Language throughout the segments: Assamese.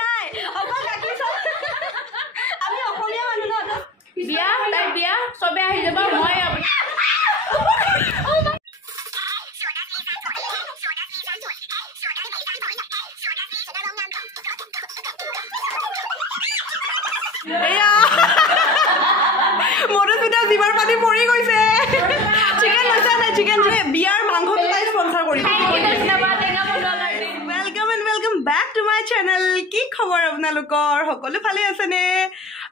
নাই অকল গাখীৰ চাহ আমি অসমীয়া মানুহ ন বিয়া তাই বিয়া চবে আহি যাব মই জিভাৰ পানী পৰি গৈছে চিকেন লৈছা নাই চিকেন বিয়াৰ মাংসটো তাই স্পন্সৰ কৰিব welcome and welcome back to my channel की खबर আপোনালোকৰ সকলো ভালে আছে নে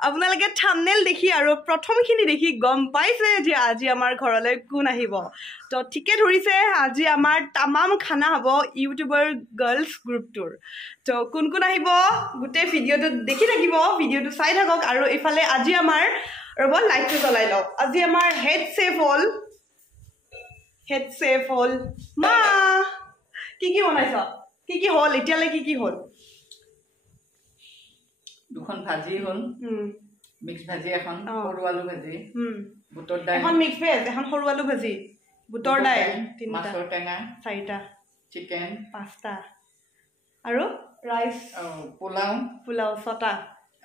আপোনালোকে থাম্বনেল দেখি আৰু প্ৰথমখিনি দেখি গম পাইছে যে আজি আমাৰ ঘৰলৈ কোন আহিব তো ঠিকে ধৰিছে আজি আমাৰ तमाम খানা হ'ব ইউটিউবাৰ গাৰ্লছ গ্ৰুপটোৰ তো কোন কোন আহিব গোটে ভিডিওটো দেখি থাকিব ভিডিওটো চাই থাকক আৰু ইফালে আজি আমাৰ ৰব লাইটটো জ্বলাই লও আজি আমাৰ হেড সেফ হল মা কি বনাইছ কি হল এতিয়ালে কি হল দুখন ভাজি হল মিক্স ভাজি এখন সৰু আলু ভাজি বুটৰ দাইল এখন মিক্স ভেজ এখন সৰু আলু ভাজি বুটৰ দাইল তিনটা মাছৰ টেঙা চাৰিটা চিকেন পাঁচটা আৰু ৰাইস পোলাও ছটা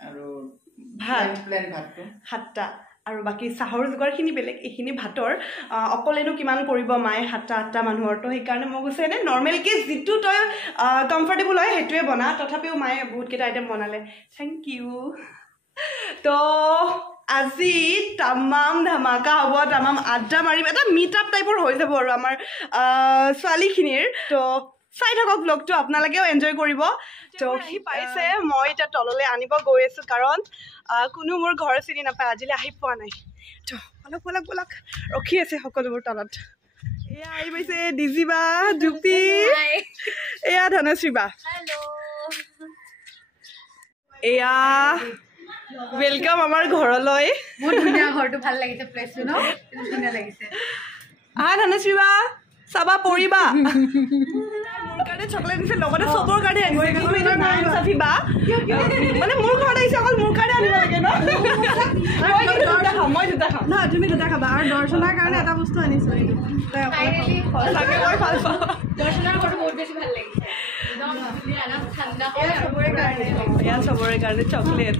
আৰু ভাত প্লেন ভাতটো সাতটা আৰু বাকি চাহৰ জোগাৰখিনি বেলেগ এখিনি ভাতৰ অকলেনো কিমান কৰিব মায়ে সাতটা আঠটা মানুহৰ তো সেইকাৰণে মই কৈছে এনে নৰ্মেলকে যিটো তই কমফৰ্টেবল হয় সেইটোৱে বনা তথাপিও মায়ে বহুত কেইটা আইটেম বনালে থেংক ইউ তো আজি তামাম ধামাকা হ'ব তামাম আড্ডা মাৰিম এটা মিট আপ টাইপৰ হৈ যাব আৰু আমাৰ ছোৱালীখিনিৰ তো চাই থাকক ব্লগটো আপোনালোকেও এনজয় কৰিব তো সি পাইছে মই এতিয়া তললৈ আনিব গৈ আছো কাৰণ কোনো মোৰ ঘৰ চিনি নাপায় আজিলৈ আহি পোৱা নাই তো অলপ ৰখি আছে সকলোবোৰ তলত এয়া আহি পাইছে ডিজিবা জুপি এয়া ধনশ্ৰী বা এয়া वेलकम আমাৰ ঘৰলৈ বহুত ধুনীয়া ঘৰটো ভাল লাগিছে প্লেসটো ন ধুনীয়া লাগিছে ধনশ্ৰী বা চাবা পৰিবা মোৰ কাৰণে চকলেট দিছে লগতে সবৰ কাৰণে আনিছে কিন্তু নাম চাফিবা মানে মোৰ ঘৰত আহিছে অকল মোৰ কাৰণে আনিব লাগে ন মই দুটা খাম না তুমি দুটা খাবা আৰু দৰ্শনাৰ কাৰণে এটা বস্তু আনিছো দৰ্শনাৰ ঘৰটো বহুত বেছি ভাল লাগিছে একদম ধুনীয়া আৰাম ঠাণ্ডা হয় চবৰে কাৰণে চকলেট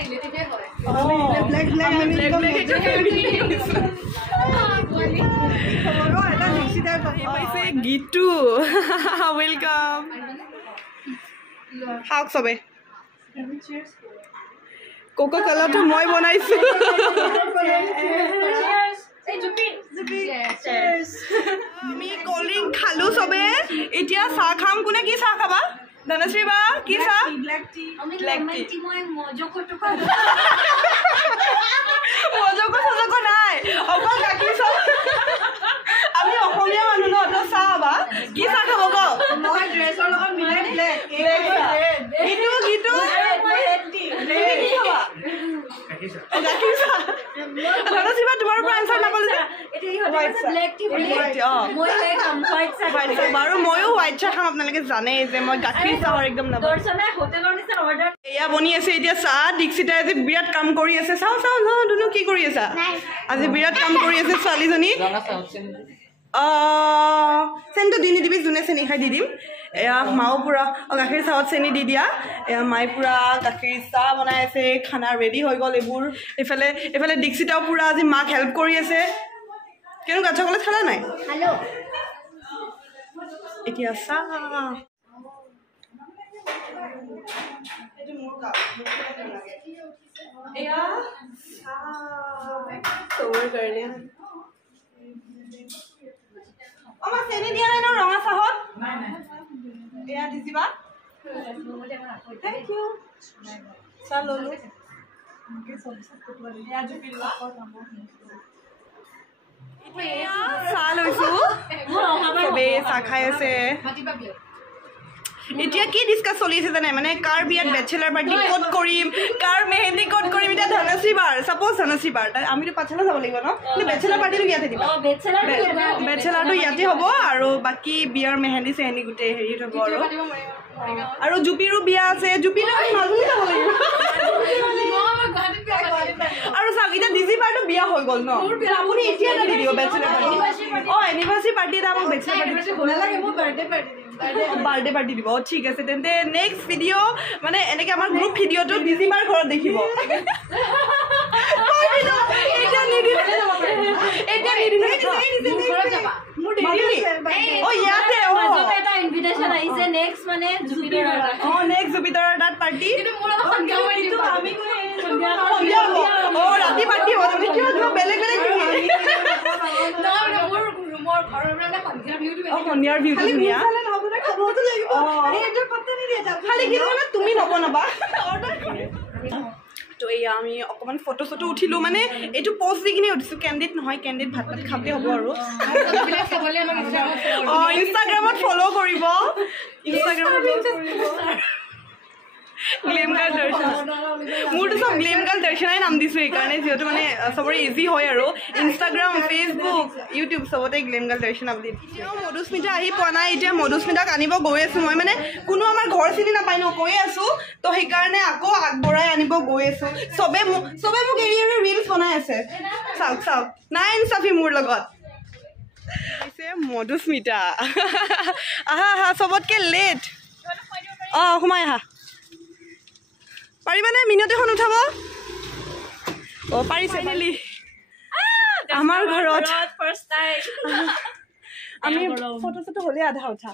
ৰিলেটিভে হয় ব্লেক গীতু ওয়েলকাম খাওক চবে কোকো কলাটো মই বনাইছো আমি কোল্ড ড্ৰিংক খালো চবে এতিয়া চাহ খাম কোনে কি চাহ খাবা ধনশ্ৰী বা কি চাহ ব্লেক টি মই মজকো নাই অকল গাখীৰ চাহ আমি অসমীয়া মানুহ ন তো চাহ বা কি চাহ খাব ক মই ড্ৰেছৰ লগত মিলাই ব্লেক গীতু গাখীৰ চাহ ধনশ্ৰী বা তোমাৰ পৰা আনচাৰ নাপালো বাৰু ময়ো হোৱাইট চাহ খাম আপোনালোকে জানে যে মই গাখীৰ চাহৰ একদম এয়া বনি আছে এতিয়া চাহ দীক্ষিতাই আজি বিৰাট কাম কৰি আছে চাওঁ ধুনু কি কৰি আছা আজি বিৰাট কাম কৰি আছে ছোৱালীজনী চেনিটো দি নিদিবি যোনে চেনি খাই দি দিম এয়া মাও পুৰা গাখীৰ চাহত চেনি দি দিয়া এয়া মায়ে পুৰা গাখীৰ চাহ বনাই আছে খানা ৰেডি হৈ গ'ল এইবোৰ এইফালে দীক্ষিতাও পুৰা আজি মাক হেল্প কৰি আছে কেনেকুৱা চকলেট খালা নাই এতিয়া চাহ আমাৰ চেনি দিয়া নাই ন ৰঙা চাহত এয়া দিছিবা থেংক ইউ চাহ ললো চাহ লৈছো চবে চাহ খাই আছে এতিয়া কি ডিসকাস চলি আছে জানে মানে কাৰ বিয়াত বেচেলাৰ পাৰ্টি ক'ত কৰিম কাৰ মেহেন্দি ক'ত কৰিম এতিয়া ধনশ্ৰী বাৰ সাপোজ ধনশ্ৰী বাৰ আমিতো পাছলা যাব লাগিব ন কিন্তু বেচেলাৰ পাৰ্টিটো ইয়াতে দিবা বেচেলাৰটো ইয়াতে হ'ব আৰু বাকি বিয়াৰ মেহেন্দি চেহেন্দি গুটে হেৰি হ'ব আৰু জুপিৰো বিয়া আছে জুপিৰো মাজুলী যাব লাগিব আৰু চাওক এতিয়া ডিজি বাৰটো বিয়া হৈ গ'ল ন আপুনি এতিয়া এটা ভিডিঅ' বেচেলাৰ এনিভাৰ্চাৰী পাৰ্টি এটা আমাক বেচেলাৰ বাৰ্থডে পাৰ্টি দিব ঠিক আছে তেন্তে নেক্সট ভিডিঅ' মানে এনেকৈ আমাৰ গ্ৰুপ ভিডিঅ'টো ডিজি বাৰ ঘৰত দেখিব ৰাতি পাৰ্টি হ'ব বেলেগ বেলেগ সন্ধিয়াৰ ভিউটো ধুনীয়া তুমি নবনাবা তো এয়া আমি অকণমান ফটো চটো উঠিলোঁ মানে এইটো পষ্ট দি কিনে উঠিছোঁ কেণ্ডিড নহয় কেণ্ডিড ভাত ভাত খাওঁতে হ'ব আৰু ইনষ্টাগ্ৰামত ফ'ল' কৰিব গ্লেম গাৰ্ল দৰ্শনা মোৰতো চব গ্লেম গাৰ্ল দৰ্শনাই নাম দিছোঁ সেইকাৰণে যিহেতু মানে চবৰে ইজি হয় আৰু ইনষ্টাগ্ৰাম ফেচবুক ইউটিউব চবতে গ্লেম গাৰ্ল দৰ্শনা বুলি এতিয়াও মধুস্মিতা আহি পোৱা নাই এতিয়া মধুস্মিতাক আনিব গৈ আছোঁ মই মানে কোনো আমাৰ ঘৰ চিনি নাপায় ন কৈয়ে আছোঁ তো সেইকাৰণে আকৌ আগবঢ়াই আনিব গৈ আছোঁ চবে মোক এৰি এৰি ৰিলচ বনাই আছে চাওক চাওক নাই ইনচাফি মোৰ লগত মধুস্মিতা আহা আহা চবতকৈ লেট অঁ সোমাই আহা পাৰিবানে মিনিট এখন উঠাব অঁ পাৰিছে ফাইনেলি আমাৰ ঘৰত আমি ফটো চটো হ'লে আধা উঠা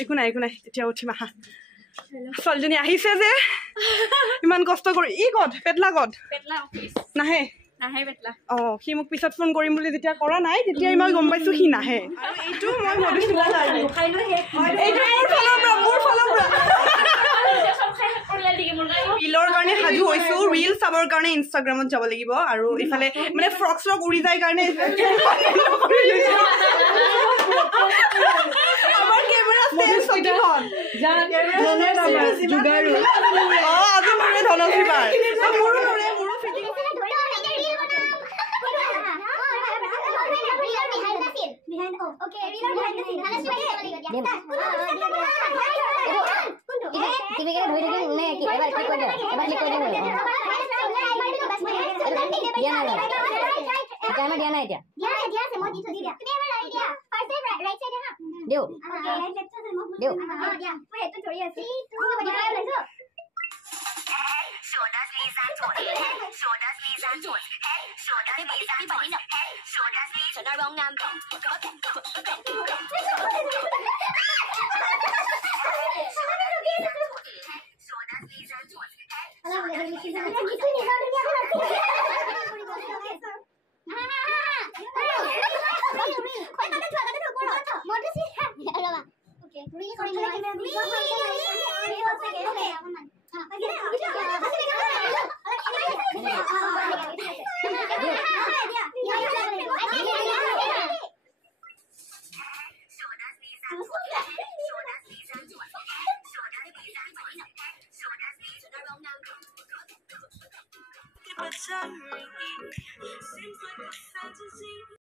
একো নাই এতিয়া উঠিম আহা ছোৱালীজনী আহিছে যে ইমান কষ্ট কৰি ই ক'ত পেটলা ক'ত নাহে অঁ সি মোক পিছত ফোন কৰিম বুলি যেতিয়া কৰা নাই তেতিয়াই মই গম পাইছোঁ সি নাহে আৰু এইটো মই মোৰ ফালৰ পৰা ৰিলৰ কাৰণে সাজু হৈছোঁ ৰিল চাবৰ কাৰণে ইনষ্টাগ্ৰামত যাব লাগিব আৰু ইফালে মানে ফ্ৰক চ্ৰক উৰি যায় কাৰণে আমাৰ কেমেৰা আজি মোৰে ধনশ্ৰী বাৰ মোৰো ফিটিং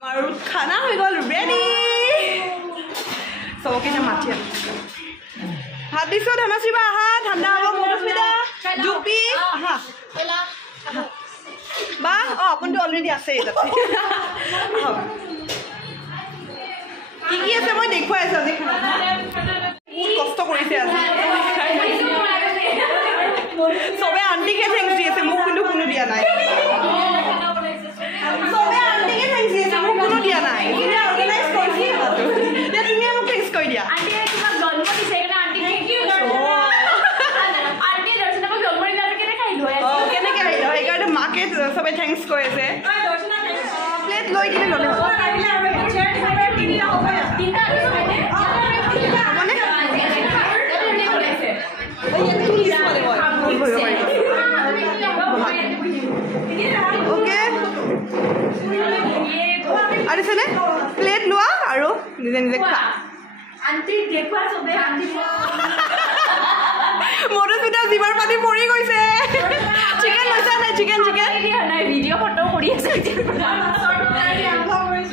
আৰু খানা হৈ গ'ল ৰেডি চবকে মাতি ভাত দিছোঁ ধনশ্ৰী বা আহা ঠাণ্ডা হ'ব মধুস্মিতা জুপি আহা বা অঁ আপুনিতো অলৰেডি আছে তাতে কি আছে মই দেখুৱাই আছোঁ আজি বহুত কষ্ট কৰিছে আজি চবে আণ্টিকে থেংকছ দি আছে মোক কিন্তু কোনো দিয়া নাই চবে আণ্টিকে থেংকছ দি আছে মোক কোনো দিয়া নাই অৰ্গেনাইজ কৰিছে তুমি মোক থেংকছ কৰি দিয়া কেনেকৈ আহিলে সেইকাৰণে মাকে চবে থেংকছ কৈ আছে প্লেট লৈ কিনে ল'লে আনিছেনে প্লেট লোৱা আৰু নিজে নিজে খোৱা মধুস্মিতা জিভাৰ পানী পৰি গৈছে চিকেন লৈছা নাই চিকেন ভিডিঅ' ফটো কৰি আছে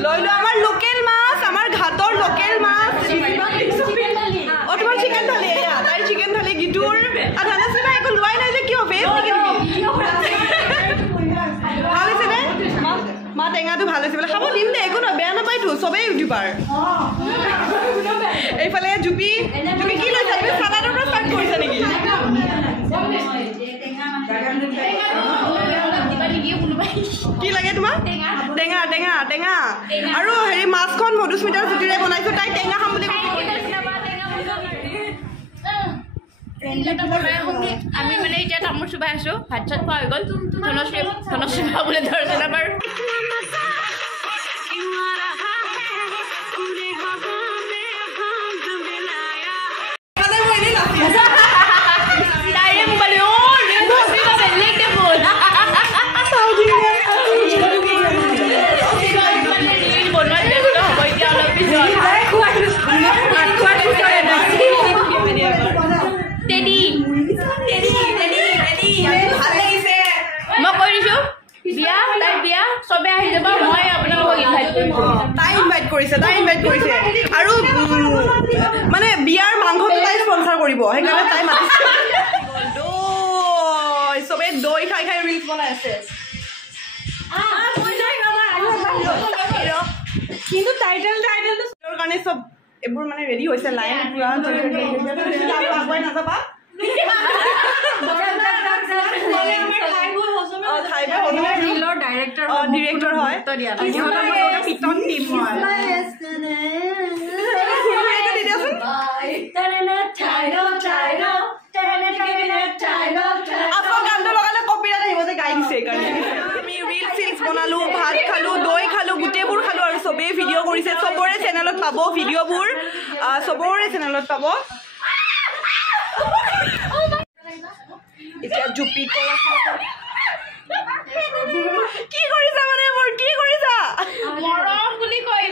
লৈ লোৱা আমাৰ লোকেল মাছ আমাৰ ঘাটৰ লোকেল মাছ অঁ তোমাৰ চিকেন থালি এয়া তাইৰ চিকেন থালি গিটুৰ ধনশ্ৰী বা একো লোৱাই নাই যে কিয় ভেজ চিকেন এইফালে জুপি কি লৈছা তুমি চালাডৰ পৰা ষ্টাৰ্ট কৰিছা নেকি কি লাগে তোমাক টেঙা টেঙা টেঙা আৰু হেৰি মাছখন মধুস্মিতাৰ জুতিৰে বনাইছো তাই টেঙা খাম বুলি আমি মানে এতিয়া তামোল চুবাই আছো ভাত চাত খোৱা হৈ গ'ল ধনশ্ৰী বোলে দৰ্শনা বাৰু তাই ইনভাইট কৰিছে আৰু মানে বিয়াৰ মাংসটো তাই স্পন্সৰ কৰিব সেইকাৰণে তাই মাতিছে চবে দৈ খাই খাই ৰিলছ বনাই আছে কিন্তু টাইটেলটোৰ কাৰণে চব এইবোৰ মানে ৰেডি হৈছে লাইন পুৰা আগুৱাই নাযাবা ডিৰেক্টৰ হয় পিটন টিম হয় গানটো লগালে কপিৰাইট আহিব যে গাই দিছে সেইকাৰণে আমি ৰিল চিলছ বনালো ভাত খালো দৈ খালো গোটেইবোৰ খালো আৰু চবেই ভিডিঅ' কৰিছে চবৰে চেনেলত পাব ভিডিঅ'বোৰ চবৰে চেনেলত পাব এতিয়া জুপি কি কৰিছা মানে মোৰ কি কৰিছা মৰম বুলি কৈ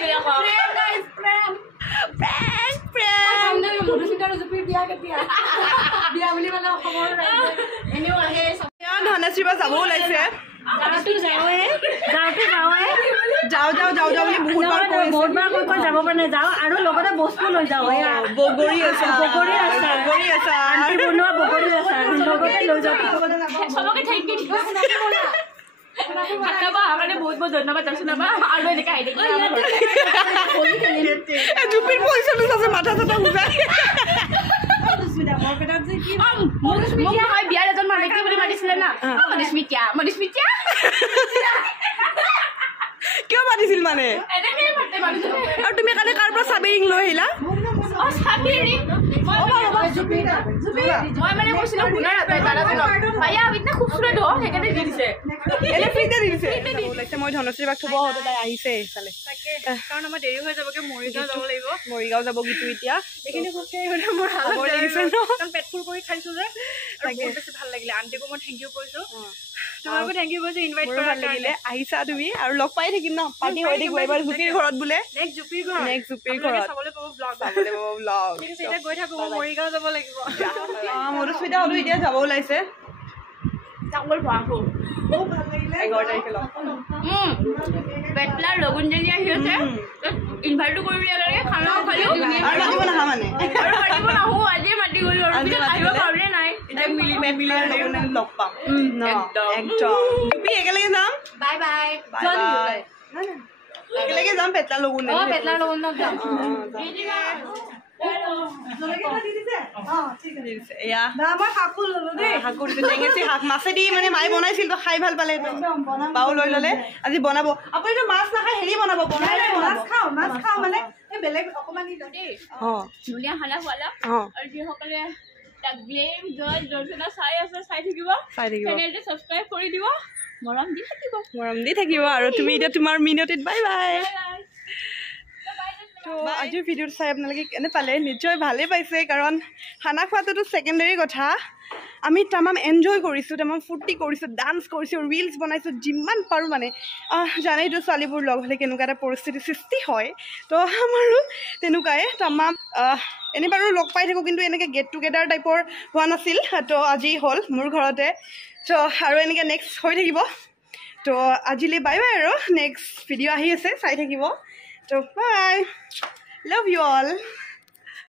ধনশ্ৰী বা যাব ওলাইছে যাওঁ বুলি বহুতবাৰ যাব পৰা নাই যাওঁ আৰু লগতে বস্তু লৈ যাওঁ বগৰী আচাৰ বনোৱা বগৰী আচাৰ লগতে লৈ যাওঁ চবকে থেংক ইউ বহুত বহুত ধন্যবাদ আৰু এনেকে আহি জুপিৰ পইচাটো আছে মাথা চাথা বুজাই মোক নহয় বিয়াৰ এজন মানুহ কি বুলি মাতিছিলে না মনিস্মিতা কিয় মাতিছিল মানে আৰু তুমি কালি কাৰ পৰা চাবিৰিং লৈ আহিলা মই মানে কৈছিলো শুনাৰ খুবচুৰত হ সেইকাৰণে দি দিছে এনে ফ্ৰীতে দি দিছে মই ধনশ্ৰী বাক থব হওঁতে তাই আহিছে এইফালে কাৰণ আমাৰ দেৰি হৈ যাবগে মৰিগাঁও যাব লাগিব মৰিগাঁও যাব গীতো এতিয়া এইখিনি খোজকাঢ়ি গ'লে মোৰ হালত লাগিছে ন কাৰণ পেট ফুল কৰি খাইছো যে আৰু বহুত বেছি ভাল লাগিলে আণ্টিকো মই থেংক ইউ কৈছো তোমাকো থেংক ইউ কৈছো ইনভাইট কৰাৰ কাৰণে আহিছা তুমি আৰু লগ পাই থাকিম ন পাৰ্টি হৈ থাকিব এবাৰ জুপিৰ ঘৰত বোলে নেক্সট জুপিৰ ঘৰত চাবলৈ পাব ব্লগ ঠিক আছে এতিয়া গৈ থাকো মই মৰিগাঁও যাব লাগিব মধুস্মিতা হলো এতিয়া যাব ওলাইছে চাউল পাহো বহুত ভাল লাগিলে 11 তাৰিখে লগ বেটলাৰ লগনজনী আহি আছে ইনভাইটো কৰি লাগে খানা খালো আৰু মাতিব নাহা মানে আৰু মাতিব নাহো আজি মাতি গ'লো আৰু পিছত আহিব পাবনে নাই এতিয়া মিলি লগ পাম একদম জুপি একেলগে যাম বাই বাই একেলগে যাম পেটলাৰ লগন পেটলাৰ লগন যাম মাছেদি মানে মায়ে বনাইছিল তো খাই ভাল পালে বাও লৈ ললে আজি বনাব আপুনিতো মাছ নাখায় হেৰি বনাব মাছ খাওঁ মানে বেলেগ অকমান ধুনীয়া খানা খোৱালা আৰু যিসকলে চাই আছে চাই থাকিব চেনেলটো ছাবস্ক্ৰাইব কৰি দিব মৰম দি থাকিব আৰু তুমি এতিয়া তোমাৰ মিনিটত বাই বাই আজিৰ ভিডিঅ'টো চাই আপোনালোকে কেনে পালে নিশ্চয় ভালেই পাইছে কাৰণ খানা খোৱাটোতো ছেকেণ্ডেৰী কথা আমি তামাম এনজয় কৰিছোঁ তামাম ফূৰ্তি কৰিছোঁ ডান্স কৰিছোঁ ৰিলছ বনাইছোঁ যিমান পাৰোঁ মানে জানেইতো ছোৱালীবোৰ লগ হ'লে কেনেকুৱা এটা পৰিস্থিতিৰ সৃষ্টি হয় তো আমাৰো তেনেকুৱাই তামাম এনেই বাৰু লগ পাই থাকোঁ কিন্তু এনেকৈ গেট টুগেডাৰ টাইপৰ হোৱা নাছিল তো আজি হ'ল মোৰ ঘৰতে তো আৰু এনেকৈ নেক্সট হৈ থাকিব তো আজিলৈ বাই বাই আৰু নেক্সট ভিডিঅ' আহি আছে চাই থাকিব তো বাই লাভ ইউ অল